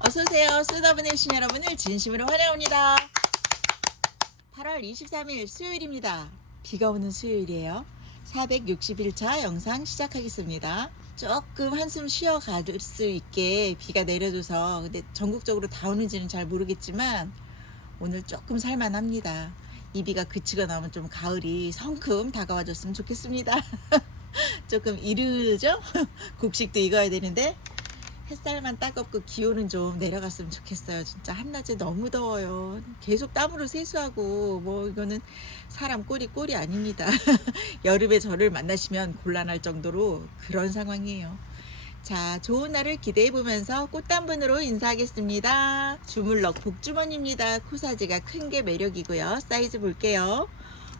어서오세요. 쏟아보내신 여러분을 진심으로 환영합니다. 8월 23일 수요일입니다. 비가 오는 수요일이에요. 461차 영상 시작하겠습니다. 조금 한숨 쉬어갈 수 있게 비가 내려줘서, 근데 전국적으로 다 오는지는 잘 모르겠지만 오늘 조금 살만합니다. 이 비가 그치고 나면 좀 가을이 성큼 다가와줬으면 좋겠습니다. 조금 이르죠? 곡식도 익어야 되는데 햇살만 따갑고 기온은 좀 내려갔으면 좋겠어요. 진짜 한낮에 너무 더워요. 계속 땀으로 세수하고 뭐 이거는 사람 꼴이 아닙니다. 여름에 저를 만나시면 곤란할 정도로 그런 상황이에요. 자, 좋은 날을 기대해 보면서 꽃단분으로 인사하겠습니다. 주물럭 복주머니입니다. 코사지가 큰 게 매력이고요. 사이즈 볼게요.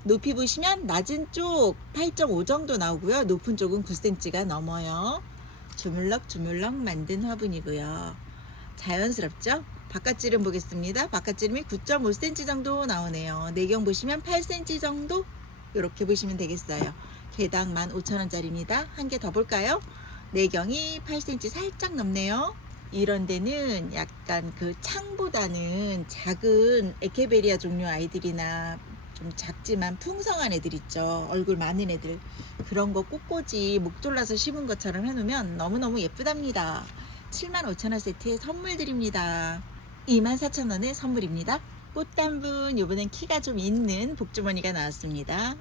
높이 보시면 낮은 쪽 8.5 정도 나오고요. 높은 쪽은 9cm가 넘어요. 주물럭 만든 화분이고요. 자연스럽죠? 바깥지름 보겠습니다. 바깥지름이 9.5cm 정도 나오네요. 내경 보시면 8cm 정도 이렇게 보시면 되겠어요. 개당 15,000원짜리입니다. 한 개 더 볼까요? 내경이 8cm 살짝 넘네요. 이런 데는 약간 그 창보다는 작은 에케베리아 종류 아이들이나 좀 작지만 풍성한 애들 있죠. 얼굴 많은 애들. 그런 거 꽃꽂이 목 졸라서 심은 것처럼 해놓으면 너무너무 예쁘답니다. 75,000원 세트에 선물 드립니다. 24,000원의 선물입니다. 꽃단분 요번엔 키가 좀 있는 복주머니가 나왔습니다.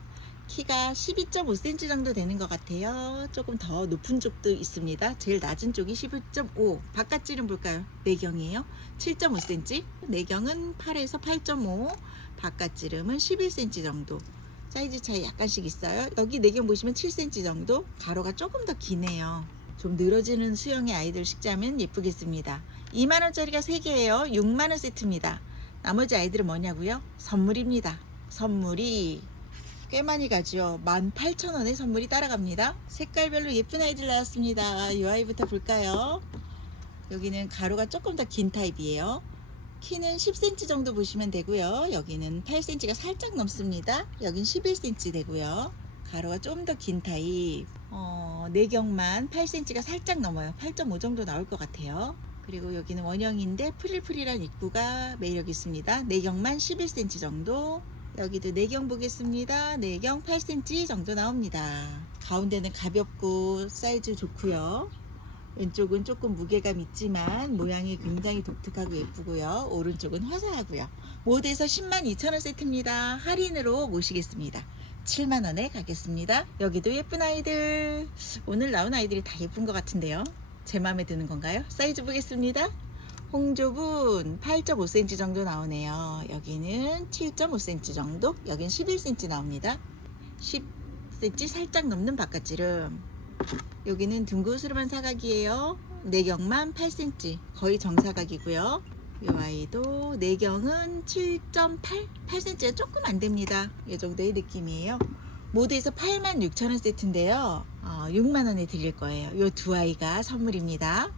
키가 12.5cm 정도 되는 것 같아요. 조금 더 높은 쪽도 있습니다. 제일 낮은 쪽이 12.5. 바깥지름 볼까요? 내경이에요. 7.5cm. 내경은 8에서 8.5. 바깥지름은 11cm 정도. 사이즈 차이 약간씩 있어요. 여기 내경 보시면 7cm 정도. 가로가 조금 더 기네요. 좀 늘어지는 수영의 아이들 식자면 예쁘겠습니다. 2만원짜리가 3개예요. 6만원 세트입니다. 나머지 아이들은 뭐냐고요? 선물입니다. 선물이 꽤 많이 가죠. 18,000원의 선물이 따라갑니다. 색깔별로 예쁜 아이들 나왔습니다. 이 아이부터 볼까요? 여기는 가로가 조금 더 긴 타입이에요. 키는 10cm 정도 보시면 되고요. 여기는 8cm가 살짝 넘습니다. 여긴 11cm 되고요. 가로가 좀 더 긴 타입. 내경만 8cm가 살짝 넘어요. 8.5 정도 나올 것 같아요. 그리고 여기는 원형인데 프릴프릴한 입구가 매력 있습니다. 내경만 11cm 정도. 여기도 내경 보겠습니다. 내경 8cm 정도 나옵니다. 가운데는 가볍고 사이즈 좋고요. 왼쪽은 조금 무게감 있지만 모양이 굉장히 독특하고 예쁘고요. 오른쪽은 화사하고요. 모두에서 102,000원 세트입니다. 할인으로 모시겠습니다. 7만원에 가겠습니다. 여기도 예쁜 아이들. 오늘 나온 아이들이 다 예쁜 것 같은데요. 제 마음에 드는 건가요? 사이즈 보겠습니다. 홍조분 8.5cm 정도 나오네요. 여기는 7.5cm 정도, 여긴 11cm 나옵니다. 10cm 살짝 넘는 바깥지름. 여기는 둥그스름한 사각이에요. 내경만 8cm, 거의 정사각이고요. 이 아이도 내경은 7.8, 8cm가 조금 안 됩니다. 이 정도의 느낌이에요. 모두에서 86,000원 세트인데요. 6만원에 드릴 거예요. 이 두 아이가 선물입니다.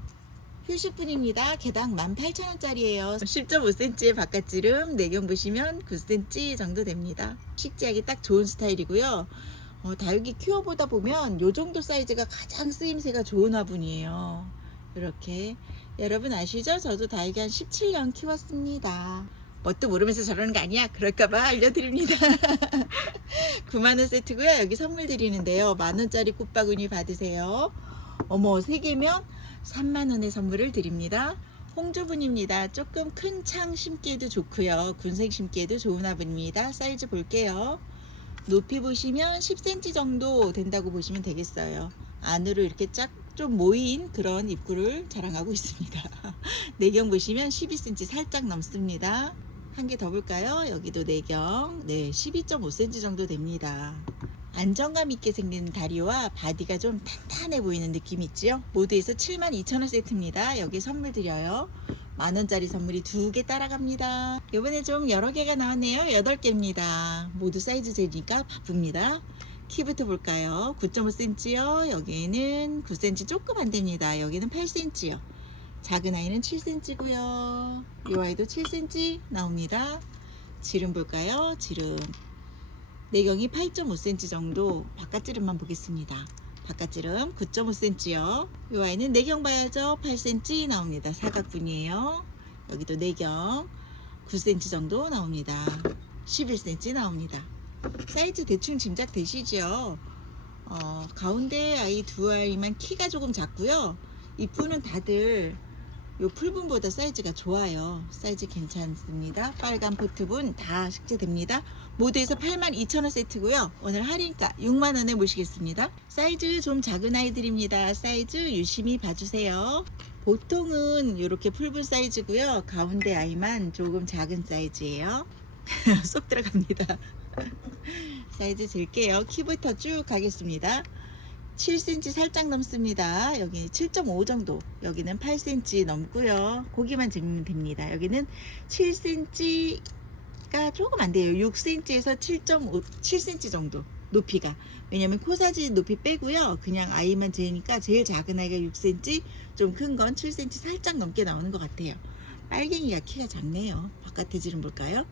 휴식분입니다. 개당 18,000원짜리예요. 10.5cm의 바깥지름, 내경 보시면 9cm 정도 됩니다. 식재하기 딱 좋은 스타일이고요. 다육이 키워보다 보면 요 정도 사이즈가 가장 쓰임새가 좋은 화분이에요. 이렇게 여러분 아시죠? 저도 다육이 한 17년 키웠습니다. 뭣도 모르면서 저러는 거 아니야? 그럴까봐 알려드립니다. 9만원 세트고요. 여기 선물 드리는데요. 만원짜리 꽃바구니 받으세요. 어머, 3개면 3만원의 선물을 드립니다. 홍조분입니다. 조금 큰 창 심기에도 좋고요. 군색 심기에도 좋은 화분입니다. 사이즈 볼게요. 높이 보시면 10cm 정도 된다고 보시면 되겠어요. 안으로 이렇게 쫙 좀 모인 그런 입구를 자랑하고 있습니다. 내경 보시면 12cm 살짝 넘습니다. 한 개 더 볼까요? 여기도 내경, 네, 12.5cm 정도 됩니다. 안정감 있게 생긴 다리와 바디가 좀 탄탄해 보이는 느낌 있죠? 모두에서 72,000원 세트입니다. 여기 선물 드려요. 만원짜리 선물이 2개 따라갑니다. 이번에 좀 여러 개가 나왔네요. 8개입니다. 모두 사이즈 재니까 바쁩니다. 키부터 볼까요? 9.5cm요. 여기는 9cm 조금 안 됩니다. 여기는 8cm요. 작은 아이는 7cm고요. 이 아이도 7cm 나옵니다. 지름 볼까요? 지름. 내경이 8.5cm 정도. 바깥지름만 보겠습니다. 바깥지름 9.5cm요. 이 아이는 내경 봐야죠. 8cm 나옵니다. 사각분이에요. 여기도 내경 9cm 정도 나옵니다. 11cm 나옵니다. 사이즈 대충 짐작되시죠? 가운데 아이 두 아이만 키가 조금 작고요. 입구는 다들 요 풀분보다 사이즈가 좋아요. 사이즈 괜찮습니다. 빨간 포트분 다 식재됩니다. 모두에서 82,000원 세트고요. 오늘 할인가 6만원에 모시겠습니다. 사이즈 좀 작은 아이들입니다. 사이즈 유심히 봐주세요. 보통은 이렇게 풀분 사이즈고요. 가운데 아이만 조금 작은 사이즈예요. 쏙 들어갑니다. 사이즈 잴게요. 키부터 쭉 가겠습니다. 7cm 살짝 넘습니다. 여기 7.5 정도, 여기는 8cm 넘고요. 고기만 재면 됩니다. 여기는 7cm가 조금 안 돼요. 6cm에서 7cm 정도 높이가. 왜냐면 코사지 높이 빼고요. 그냥 아이만 재니까 제일 작은 아이가 6cm, 좀 큰 건 7cm 살짝 넘게 나오는 것 같아요. 빨갱이가 키가 작네요. 바깥에 지름 볼까요?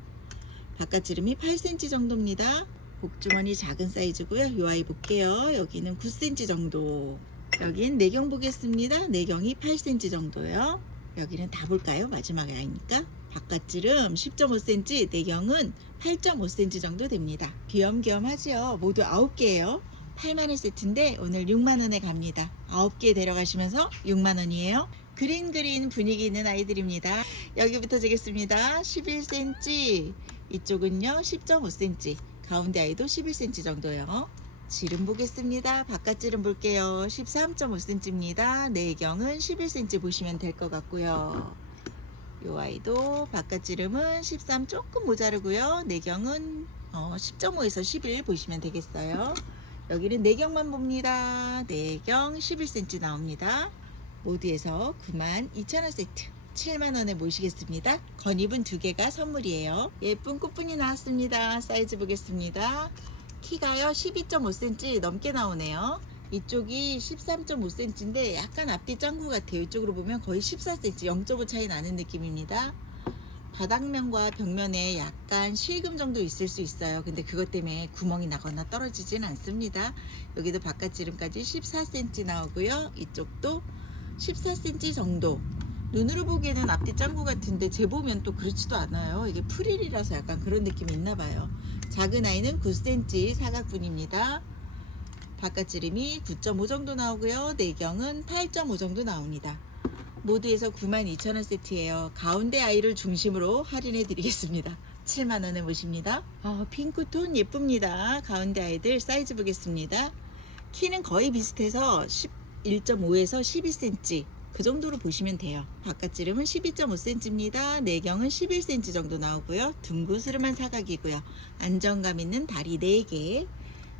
바깥 지름이 8cm 정도입니다. 복주머니 작은 사이즈고요. 이 아이 볼게요. 여기는 9cm 정도. 여긴 내경 보겠습니다. 내경이 8cm 정도요. 여기는 다 볼까요? 마지막 아이니까. 바깥지름 10.5cm, 내경은 8.5cm 정도 됩니다. 귀염귀염하지요. 모두 9개예요. 8만원 세트인데 오늘 6만원에 갑니다. 9개 데려가시면서 6만원이에요. 그린 분위기 있는 아이들입니다. 여기부터 재겠습니다. 11cm, 이쪽은요 10.5cm, 가운데 아이도 11cm 정도요. 지름 보겠습니다. 바깥 지름 볼게요. 13.5cm입니다. 내경은 11cm 보시면 될 것 같고요. 이 아이도 바깥 지름은 13 조금 모자르고요. 내경은 10.5에서 11 보시면 되겠어요. 여기는 내경만 봅니다. 내경 11cm 나옵니다. 모두에서 92,000원 세트 7만원에 모시겠습니다. 건입은 2개가 선물이에요. 예쁜 꽃분이 나왔습니다. 사이즈 보겠습니다. 키가요 12.5cm 넘게 나오네요. 이쪽이 13.5cm인데 약간 앞뒤 짱구 같아요. 이쪽으로 보면 거의 14cm, 0.5 차이 나는 느낌입니다. 바닥면과 벽면에 약간 실금 정도 있을 수 있어요. 근데 그것 때문에 구멍이 나거나 떨어지진 않습니다. 여기도 바깥 지름까지 14cm 나오고요. 이쪽도 14cm 정도. 눈으로 보기에는 앞뒤 짱구 같은데 재보면 또 그렇지도 않아요. 이게 프릴이라서 약간 그런 느낌이 있나 봐요. 작은 아이는 9cm 사각분입니다. 바깥 지름이 9.5 정도 나오고요. 내경은 8.5 정도 나옵니다. 모두에서 92,000원 세트예요. 가운데 아이를 중심으로 할인해 드리겠습니다. 7만원에 모십니다. 핑크톤 예쁩니다. 가운데 아이들 사이즈 보겠습니다. 키는 거의 비슷해서 11.5에서 12cm 그 정도로 보시면 돼요. 바깥 지름은 12.5cm입니다. 내경은 11cm 정도 나오고요. 둥그스름한 사각이고요. 안정감 있는 다리 4개.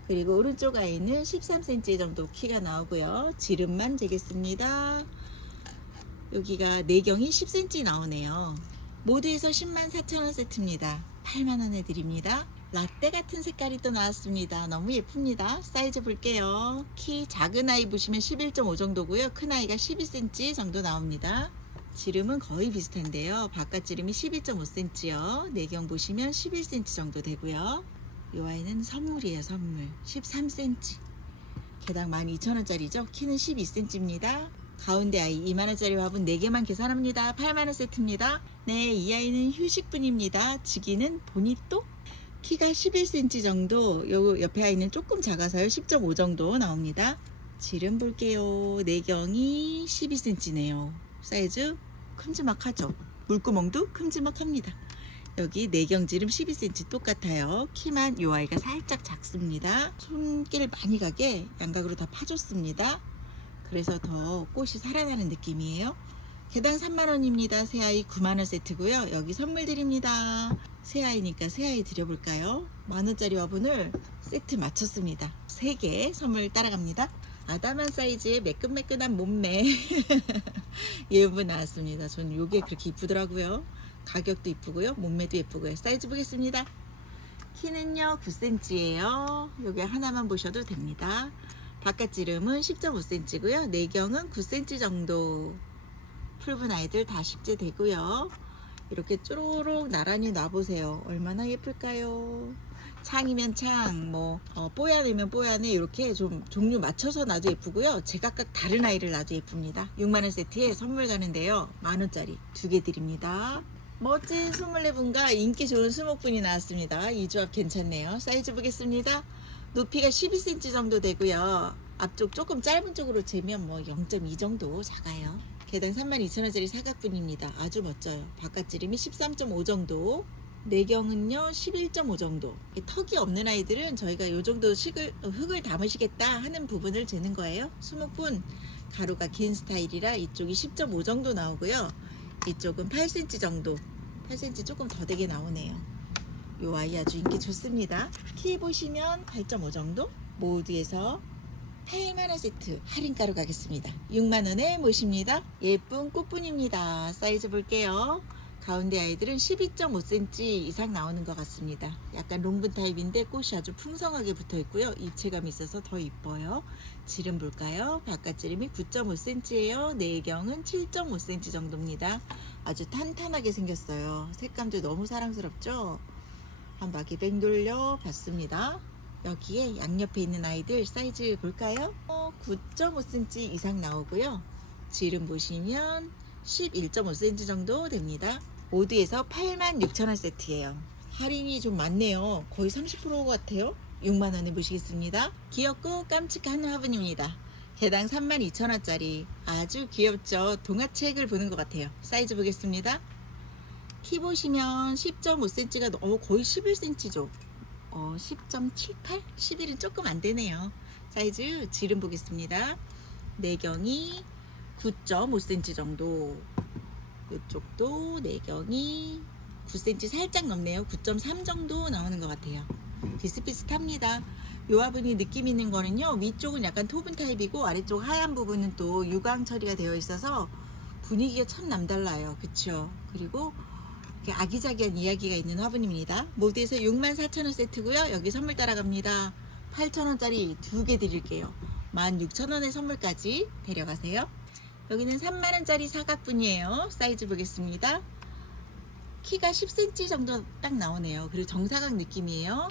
그리고 오른쪽 아이는 13cm 정도 키가 나오고요. 지름만 재겠습니다. 여기가 내경이 10cm 나오네요. 모두에서 104,000원 세트입니다. 8만원에 드립니다. 라떼 같은 색깔이 또 나왔습니다. 너무 예쁩니다. 사이즈 볼게요. 키 작은 아이 보시면 11.5 정도고요. 큰 아이가 12cm 정도 나옵니다. 지름은 거의 비슷한데요. 바깥 지름이 12.5cm요. 내경 보시면 11cm 정도 되고요. 이 아이는 선물이에요. 선물. 13cm. 개당 12,000원짜리죠. 키는 12cm입니다. 가운데 아이 2만원짜리 화분 4개만 계산합니다. 8만원 세트입니다. 네, 이 아이는 휴식분입니다. 지기는 보니또 키가 11cm 정도. 요 옆에 아이는 조금 작아서요. 10.5 정도 나옵니다. 지름 볼게요. 내경이 12cm네요. 사이즈 큼지막하죠. 물구멍도 큼지막합니다. 여기 내경 지름 12cm 똑같아요. 키만 요 아이가 살짝 작습니다. 손길 많이 가게 양각으로 다 파줬습니다. 그래서 더 꽃이 살아나는 느낌이에요. 개당 3만원입니다. 새아이 9만원 세트고요. 여기 선물 드립니다. 새아이니까 새아이 드려볼까요? 만원짜리 화분을 세트 맞췄습니다. 3개 선물 따라갑니다. 아담한 사이즈의 매끈매끈한 몸매 예분 나왔습니다. 저는 요게 그렇게 이쁘더라고요. 가격도 이쁘고요. 몸매도 예쁘고요. 사이즈 보겠습니다. 키는요 9cm예요. 요게 하나만 보셔도 됩니다. 바깥 지름은 10.5cm고요. 내경은 9cm 정도. 풀분 아이들 다 식재되고요. 이렇게 쪼로록 나란히 놔보세요. 얼마나 예쁠까요? 창이면 창, 뭐 뽀얀애면 뽀얀애 이렇게 좀 종류 맞춰서 놔도 예쁘고요. 제각각 다른 아이를 놔도 예쁩니다. 6만원 세트에 선물 가는데요. 만원짜리 2개 드립니다. 멋진 24분과 인기 좋은 수목분이 나왔습니다. 이 조합 괜찮네요. 사이즈 보겠습니다. 높이가 12cm 정도 되고요. 앞쪽 조금 짧은 쪽으로 재면 뭐 0.2 정도 작아요. 개당 32,000원짜리 사각분입니다. 아주 멋져요. 바깥지름이 13.5 정도, 내경은요 11.5 정도. 턱이 없는 아이들은 저희가 이 정도 흙을 담으시겠다 하는 부분을 재는 거예요. 수목분 가로가 긴 스타일이라 이쪽이 10.5 정도 나오고요. 이쪽은 8cm 정도, 8cm 조금 더 되게 나오네요. 이 아이 아주 인기 좋습니다. 키 보시면 8.5 정도. 모두에서 8만원 세트 할인가로 가겠습니다. 6만원에 모십니다. 예쁜 꽃분입니다. 사이즈 볼게요. 가운데 아이들은 12.5cm 이상 나오는 것 같습니다. 약간 롱분 타입인데 꽃이 아주 풍성하게 붙어 있고요. 입체감이 있어서 더 이뻐요. 지름 볼까요? 바깥지름이 9.5cm예요. 내경은 7.5cm 정도입니다. 아주 탄탄하게 생겼어요. 색감도 너무 사랑스럽죠? 한 바퀴 뱅 돌려 봤습니다. 여기에 양옆에 있는 아이들 사이즈 볼까요? 9.5cm 이상 나오고요. 지름 보시면 11.5cm 정도 됩니다. 모두에서 86,000원 세트예요. 할인이 좀 많네요. 거의 30% 같아요. 6만원에 모시겠습니다. 귀엽고 깜찍한 화분입니다. 개당 32,000원짜리 아주 귀엽죠. 동화책을 보는 것 같아요. 사이즈 보겠습니다. 키 보시면 10.5cm가 거의 11cm죠. 10.78? 11은 조금 안 되네요. 사이즈 지름 보겠습니다. 내경이 9.5cm 정도. 이쪽도 내경이 9cm 살짝 넘네요. 9.3 정도 나오는 것 같아요. 비슷비슷합니다. 이 화분이 느낌 있는 거는요, 위쪽은 약간 토분 타입이고 아래쪽 하얀 부분은 또 유광 처리가 되어 있어서 분위기가 참 남달라요. 그쵸? 그리고 이렇게 아기자기한 이야기가 있는 화분입니다. 모두에서 64,000원 세트고요. 여기 선물 따라갑니다. 8,000원짜리 2개 드릴게요. 16,000원의 선물까지 데려가세요. 여기는 3만원짜리 사각분이에요. 사이즈 보겠습니다. 키가 10cm 정도 딱 나오네요. 그리고 정사각 느낌이에요.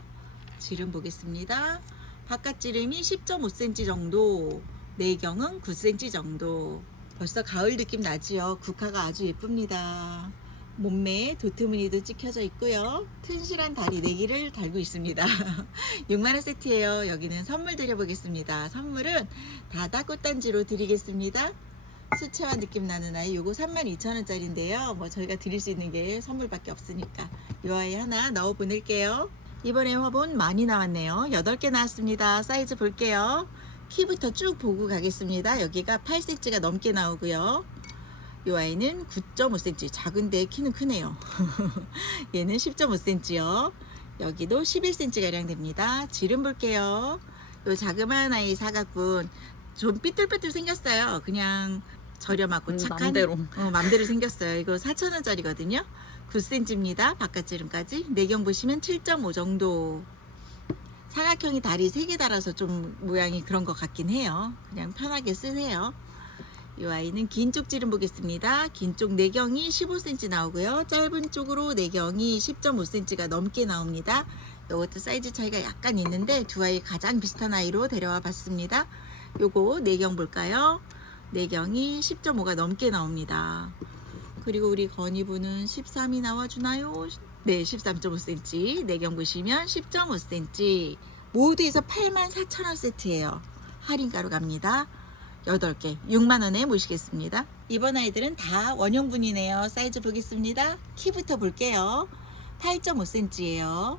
지름 보겠습니다. 바깥 지름이 10.5cm 정도, 내경은 9cm 정도. 벌써 가을 느낌 나지요. 국화가 아주 예쁩니다. 몸매에 도트무늬도 찍혀져 있고요. 튼실한 다리 4개를 달고 있습니다. 6만원 세트예요. 여기는 선물 드려보겠습니다. 선물은 다다 꽃단지로 드리겠습니다. 수채화 느낌 나는 아이 요거 32,000원짜리인데요. 뭐 저희가 드릴 수 있는 게 선물밖에 없으니까 이 아이 하나 넣어 보낼게요. 이번에 화분 많이 나왔네요. 8개 나왔습니다. 사이즈 볼게요. 키부터 쭉 보고 가겠습니다. 여기가 8cm가 넘게 나오고요. 이 아이는 9.5cm, 작은데 키는 크네요. 얘는 10.5cm요. 여기도 11cm가량 됩니다. 지름 볼게요. 이 자그마한 아이 사각분 좀 삐뚤빼뚤 생겼어요. 그냥 저렴하고 착한 맘대로 생겼어요. 이거 4,000원짜리거든요. 9cm입니다. 바깥지름까지. 내경 보시면 7.5 정도. 사각형이 다리 3개 달아서 좀 모양이 그런 것 같긴 해요. 그냥 편하게 쓰세요. 이 아이는 긴 쪽 지름 보겠습니다. 긴 쪽 내경이 15cm 나오고요. 짧은 쪽으로 내경이 10.5cm가 넘게 나옵니다. 이것도 사이즈 차이가 약간 있는데 두 아이 가장 비슷한 아이로 데려와 봤습니다. 요거 내경 볼까요? 내경이 10.5가 넘게 나옵니다. 그리고 우리 건이분은 13이 나와주나요? 네, 13.5cm. 내경 보시면 10.5cm. 모두에서 84,000원 세트예요. 할인가로 갑니다. 8개 6만원에 모시겠습니다. 이번 아이들은 다 원형분이네요. 사이즈 보겠습니다. 키부터 볼게요. 8.5cm예요.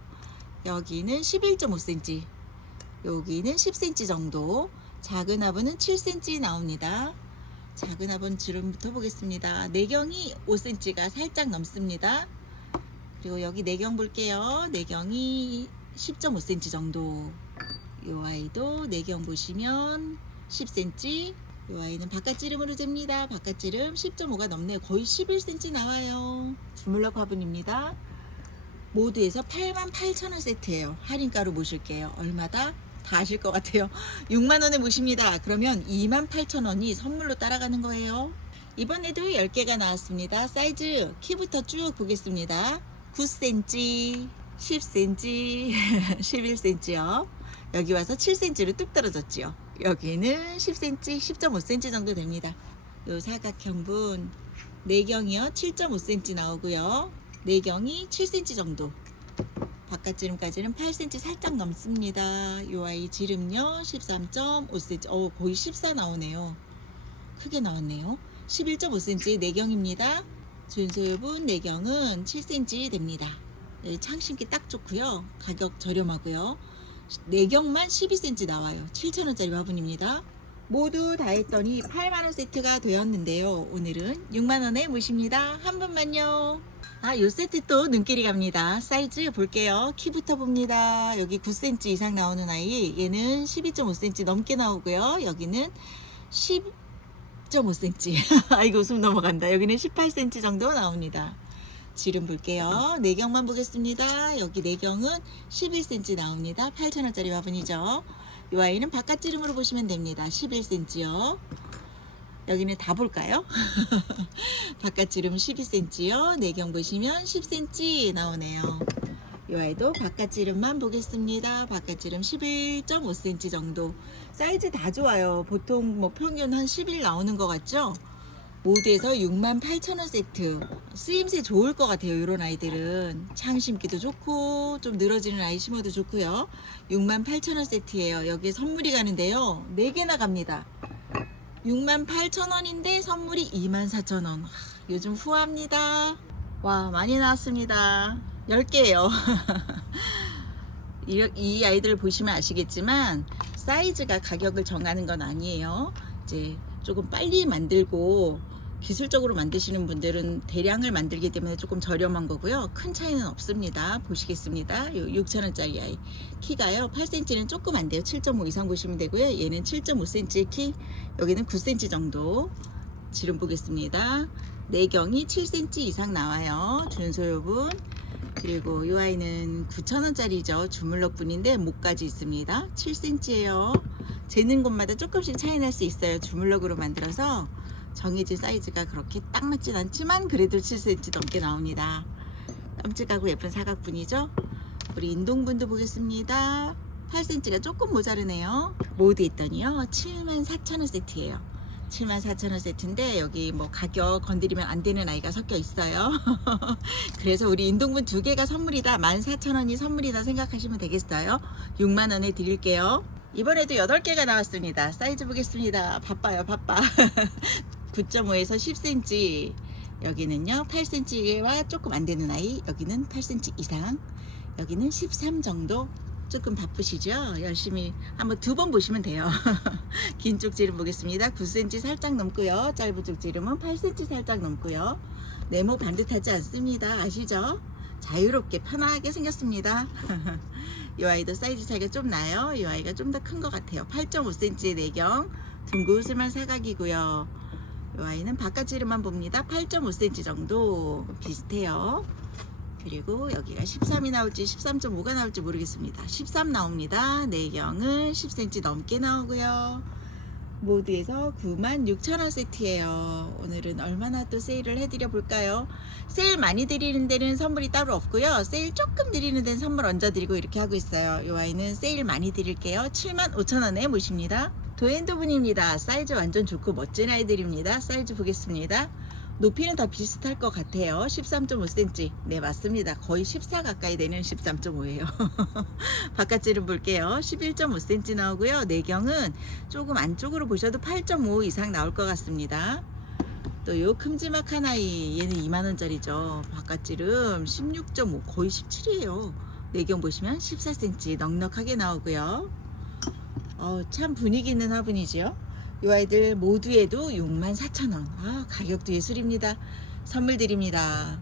여기는 11.5cm, 여기는 10cm 정도. 작은 화분은 7cm 나옵니다. 작은 화분 지름부터 보겠습니다. 내경이 5cm가 살짝 넘습니다. 그리고 여기 내경 볼게요. 내경이 10.5cm 정도. 이 아이도 내경 보시면 10cm. 이 아이는 바깥지름으로 잽니다. 바깥지름 10.5가 넘네요. 거의 11cm 나와요. 주물럭 화분입니다. 모두에서 88,000원 세트예요. 할인가로 모실게요. 얼마다? 다 아실 것 같아요. 6만원에 모십니다. 그러면 28,000원이 선물로 따라가는 거예요. 이번에도 10개가 나왔습니다. 사이즈 키부터 쭉 보겠습니다. 9cm, 10cm, 11cm요. 여기 와서 7cm로 뚝 떨어졌지요. 여기는 10cm, 10.5cm 정도 됩니다. 요 사각형분 내경이요 7.5cm 나오고요. 내경이 7cm 정도. 바깥지름까지는 8cm 살짝 넘습니다. 요 아이 지름요 13.5cm. 거의 14 나오네요. 크게 나왔네요. 11.5cm 내경입니다. 준소유분 내경은 7cm 됩니다. 창 심기 딱 좋고요. 가격 저렴하고요. 내경만 12cm 나와요. 7,000원짜리 화분입니다. 모두 다 했더니 8만원 세트가 되었는데요. 오늘은 6만원에 모십니다. 한 분만요. 요 세트 또 눈길이 갑니다. 사이즈 볼게요. 키부터 봅니다. 여기 9cm 이상 나오는 아이, 얘는 12.5cm 넘게 나오고요. 여기는 10.5cm. 아이고 웃음 넘어간다. 여기는 18cm 정도 나옵니다. 지름 볼게요. 내경만 보겠습니다. 여기 내경은 11cm 나옵니다. 8,000원짜리 화분이죠. 이 아이는 바깥 지름으로 보시면 됩니다. 11cm요. 여기는 다 볼까요? 바깥 지름 12cm요. 내경 보시면 10cm 나오네요. 이 아이도 바깥 지름만 보겠습니다. 바깥 지름 11.5cm 정도. 사이즈 다 좋아요. 보통 뭐 평균 한 11 나오는 것 같죠? 모두에서 68,000원 세트. 쓰임새 좋을 것 같아요. 이런 아이들은 창 심기도 좋고 좀 늘어지는 아이 심어도 좋고요. 68,000원 세트예요. 여기에 선물이 가는데요. 4개나 갑니다. 68,000원인데 선물이 24,000원. 요즘 후합니다. 와, 많이 나왔습니다. 10개예요. 이 아이들을 보시면 아시겠지만 사이즈가 가격을 정하는 건 아니에요. 이제 조금 빨리 만들고 기술적으로 만드시는 분들은 대량을 만들기 때문에 조금 저렴한 거고요. 큰 차이는 없습니다. 보시겠습니다. 6,000원짜리 아이. 키가요 8cm는 조금 안 돼요. 7.5 이상 보시면 되고요. 얘는 7.5cm 키, 여기는 9cm 정도. 지름 보겠습니다. 내경이 7cm 이상 나와요. 준소유분. 그리고 이 아이는 9,000원짜리죠. 주물럭분인데 목까지 있습니다. 7cm예요. 재는 곳마다 조금씩 차이 날 수 있어요. 주물럭으로 만들어서 정해진 사이즈가 그렇게 딱 맞진 않지만 그래도 7cm 넘게 나옵니다. 깜찍하고 예쁜 사각분이죠. 우리 인동분도 보겠습니다. 8cm가 조금 모자르네요. 모두 있더니요 74,000원 세트예요. 74,000원 세트인데 여기 뭐 가격 건드리면 안 되는 아이가 섞여 있어요. 그래서 우리 인동분 2개가 선물이다. 14,000원이 선물이다 생각하시면 되겠어요. 6만원에 드릴게요. 이번에도 8개가 나왔습니다. 사이즈 보겠습니다. 바빠요, 바빠. 9.5에서 10cm. 여기는요 8cm와 조금 안 되는 아이. 여기는 8cm 이상. 여기는 13 정도. 조금 바쁘시죠? 열심히 한번 2번 보시면 돼요. 긴 쪽 지름 보겠습니다. 9cm 살짝 넘고요. 짧은 쪽 지름은 8cm 살짝 넘고요. 네모 반듯하지 않습니다. 아시죠? 자유롭게 편하게 생겼습니다. 이 아이도 사이즈 차이가 좀 나요. 이 아이가 좀 더 큰 것 같아요. 8.5cm의 내경, 둥그스만 사각이고요. 이 아이는 바깥 지름만 봅니다. 8.5cm 정도 비슷해요. 그리고 여기가 13이 나올지 13.5가 나올지 모르겠습니다. 13 나옵니다. 내경은 10cm 넘게 나오고요. 모두에서 96,000원 세트예요. 오늘은 얼마나 또 세일을 해드려 볼까요? 세일 많이 드리는 데는 선물이 따로 없고요. 세일 조금 드리는 데는 선물 얹어 드리고 이렇게 하고 있어요. 이 아이는 세일 많이 드릴게요. 75,000원에 모십니다. 도엔도분입니다. 사이즈 완전 좋고 멋진 아이들입니다. 사이즈 보겠습니다. 높이는 다 비슷할 것 같아요. 13.5cm. 네, 맞습니다. 거의 14 가까이 되는 13.5예요. 바깥지름 볼게요. 11.5cm 나오고요. 내경은 조금 안쪽으로 보셔도 8.5 이상 나올 것 같습니다. 또 요 큼지막한 아이, 얘는 2만원짜리죠. 바깥지름 16.5, 거의 17이에요. 내경 보시면 14cm 넉넉하게 나오고요. 참 분위기 있는 화분이지요. 이 아이들 모두에도 64,000원. 가격도 예술입니다. 선물 드립니다.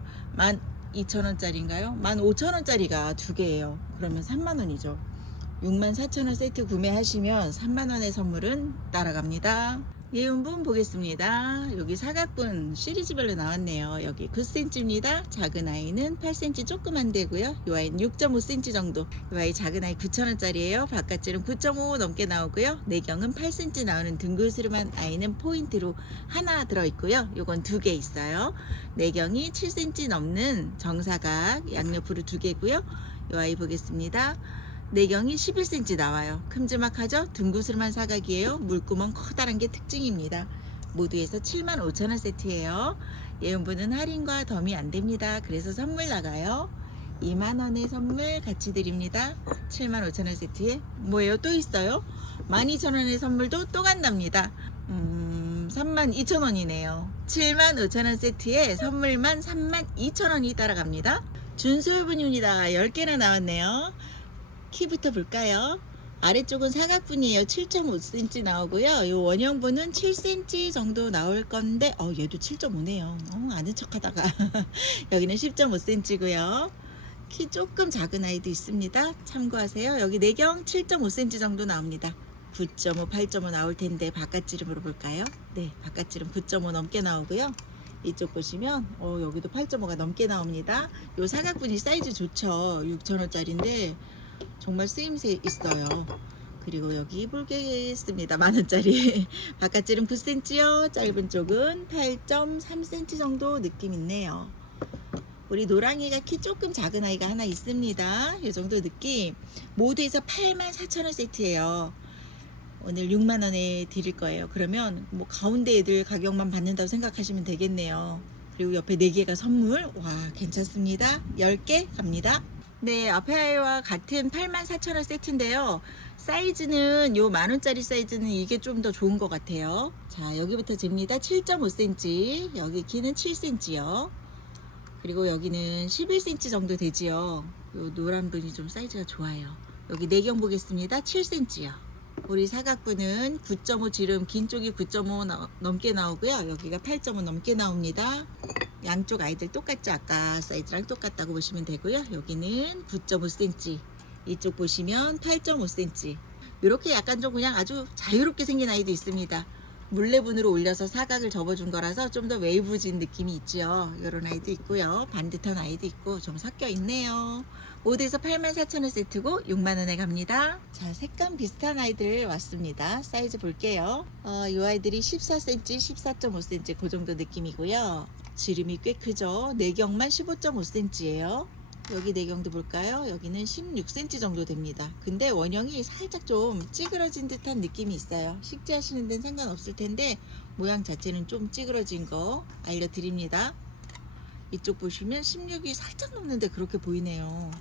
12,000원짜리인가요? 15,000원짜리가 2개예요. 그러면 3만원이죠. 64,000원 세트 구매하시면 3만원의 선물은 따라갑니다. 예운분 보겠습니다. 여기 사각분 시리즈별로 나왔네요. 여기 9cm입니다. 작은 아이는 8cm 조금 안 되고요. 이 아이는 6.5cm 정도. 이 아이 작은 아이 9,000원짜리예요. 바깥지름 9.5 넘게 나오고요. 내경은 8cm 나오는 둥글스름한 아이는 포인트로 하나 들어있고요. 요건 2개 있어요. 내경이 7cm 넘는 정사각 양옆으로 2개고요. 이 아이 보겠습니다. 내경이 11cm 나와요. 큼지막하죠? 둥구슬만 사각이에요. 물구멍 커다란 게 특징입니다. 모두에서 75,000원 세트예요. 예용분은 할인과 덤이 안 됩니다. 그래서 선물 나가요. 2만원의 선물 같이 드립니다. 75,000원 세트에 뭐예요? 또 있어요? 12,000원의 선물도 또 간답니다. 32,000원이네요. 75,000원 세트에 선물만 32,000원이 따라갑니다. 준소유분입니다. 10개나 나왔네요. 키부터 볼까요? 아래쪽은 사각분이에요. 7.5cm 나오고요. 이 원형분은 7cm 정도 나올 건데 얘도 7.5네요. 아는 척하다가 여기는 10.5cm고요. 키 조금 작은 아이도 있습니다. 참고하세요. 여기 내경 7.5cm 정도 나옵니다. 9.5, 8.5 나올 텐데 바깥지름으로 볼까요? 네, 바깥지름 9.5 넘게 나오고요. 이쪽 보시면 여기도 8.5가 넘게 나옵니다. 요 사각분이 사이즈 좋죠. 6,000원짜리인데 정말 쓰임새 있어요. 그리고 여기 보겠습니다. 만원짜리 바깥지름 9cm요. 짧은 쪽은 8.3cm 정도 느낌 있네요. 우리 노랑이가 키 조금 작은 아이가 하나 있습니다. 이 정도 느낌. 모두에서 84,000원 세트예요. 오늘 6만원에 드릴 거예요. 그러면 뭐 가운데 애들 가격만 받는다고 생각하시면 되겠네요. 그리고 옆에 4개가 선물. 와, 괜찮습니다. 10개 갑니다. 네, 앞에 아이와 같은 84,000원 세트인데요. 사이즈는 요 만원짜리 사이즈는 이게 좀 더 좋은 것 같아요. 자, 여기부터 잽니다. 7.5cm, 여기 키는 7cm요. 그리고 여기는 11cm 정도 되지요. 요 노란 분이 좀 사이즈가 좋아요. 여기 내경 보겠습니다. 7cm요. 우리 사각분은 9.5 지름, 긴 쪽이 9.5 넘게 나오고요. 여기가 8.5 넘게 나옵니다. 양쪽 아이들 똑같죠? 아까 사이즈랑 똑같다고 보시면 되고요. 여기는 9.5cm, 이쪽 보시면 8.5cm. 이렇게 약간 좀 그냥 아주 자유롭게 생긴 아이도 있습니다. 물레분으로 올려서 사각을 접어준 거라서 좀 더 웨이브진 느낌이 있죠. 이런 아이도 있고요. 반듯한 아이도 있고 좀 섞여 있네요. 모두에서 84,000원 세트고 6만원에 갑니다. 자, 색감 비슷한 아이들 왔습니다. 사이즈 볼게요. 이 아이들이 14cm, 14.5cm 그 정도 느낌이고요. 지름이 꽤 크죠. 내경만 15.5cm예요. 여기 내경도 볼까요? 여기는 16cm 정도 됩니다. 근데 원형이 살짝 좀 찌그러진 듯한 느낌이 있어요. 식재하시는 데는 상관없을 텐데 모양 자체는 좀 찌그러진 거 알려드립니다. 이쪽 보시면 16이 살짝 넘는데 그렇게 보이네요.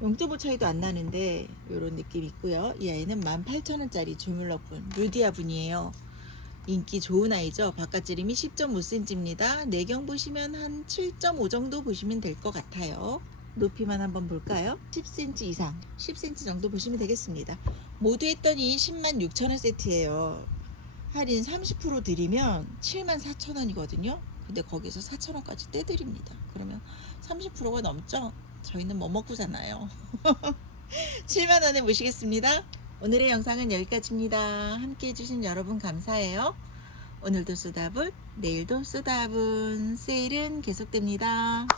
0.5 차이도 안 나는데 이런 느낌이 있고요. 이 아이는 18,000원짜리 주물럭분 루디아 분이에요. 인기 좋은 아이죠. 바깥지름이 10.5cm입니다. 내경 보시면 한 7.5 정도 보시면 될 것 같아요. 높이만 한번 볼까요? 10cm 이상, 10cm 정도 보시면 되겠습니다. 모두 했더니 106,000원 세트예요. 할인 30% 드리면 74,000원이거든요. 근데 거기서 4,000원까지 떼드립니다. 그러면 30%가 넘죠? 저희는 뭐 먹고 사나요? 7만원에 모시겠습니다. 오늘의 영상은 여기까지입니다. 함께 해주신 여러분 감사해요. 오늘도 쏘다분, 내일도 쏘다분, 세일은 계속됩니다.